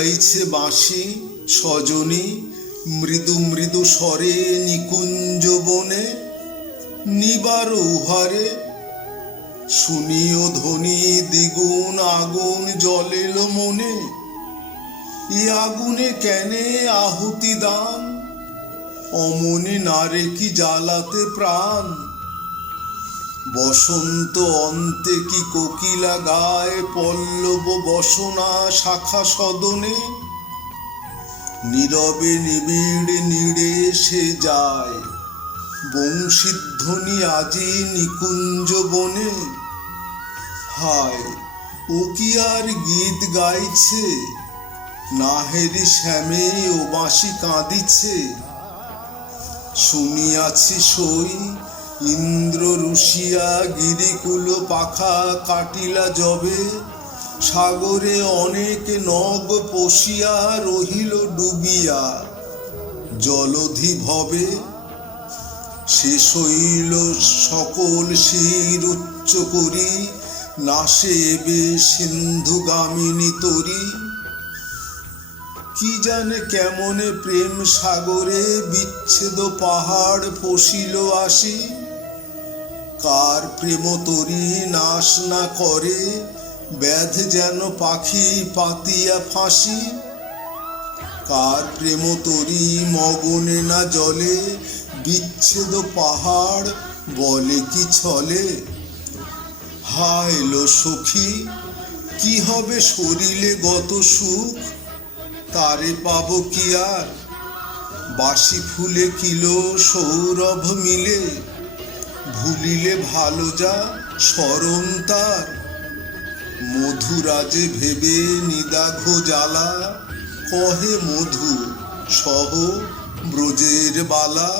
বাজাইছে বাঁশি সজনী মৃদু মৃদু স্বরে নিকুঞ্জ বনে, নিবার উহারে শুনিও ধ্বনি দ্বিগুণ আগুন জ্বলেল মনে। এ আগুনে কেনে আহুতি দান, অমনি নারে কি জ্বালাতে প্রাণ। বসন্ত অন্তে কি কোকিলা গায় পল্লব বসনা শাখা সদনে, নীরবে নিবিড় নীড়ে সে যায় বংশীধ্বনি আজি নিকুঞ্জ বনে। হায় ও কি আর গীত গাইছে, নাহেরি শ্যামে ও বাঁশি কাঁদিছে। শুনিয়াছি সই ইন্দ্র রুশিয়া গিরিকুল পাখা কাটিলা যবে, সাগরে অনেক নগ পশিয়া রহিল ডুবিয়া জলধি ভবে। শেষ হইল সকল শির উচ্চ করি, নাশে এবে সিন্ধুগামিনী তরী। কি জানে কেমনে প্রেম সাগরে বিচ্ছেদ পাহাড় পশিল আসি। কার প্রেম তরী নাশ না করে ব্যাধ যেন পাখি পাতিয়া ফাঁসি। কার প্রেম তরী মগনে না জলে বিচ্ছেদ পাহাড় বলে কি ছলে। হায় লো সখী কি হবে শরীরে গত সুখ, তারে পাবো কি আর। বাসি ফুলে কিলো সৌরভ মিলে, ভুলিলে ভালো যা স্মরণ তার। মধুরাজে ভেবে নিদাঘ জ্বালা, কহে মধু সহ ব্রজের বালা।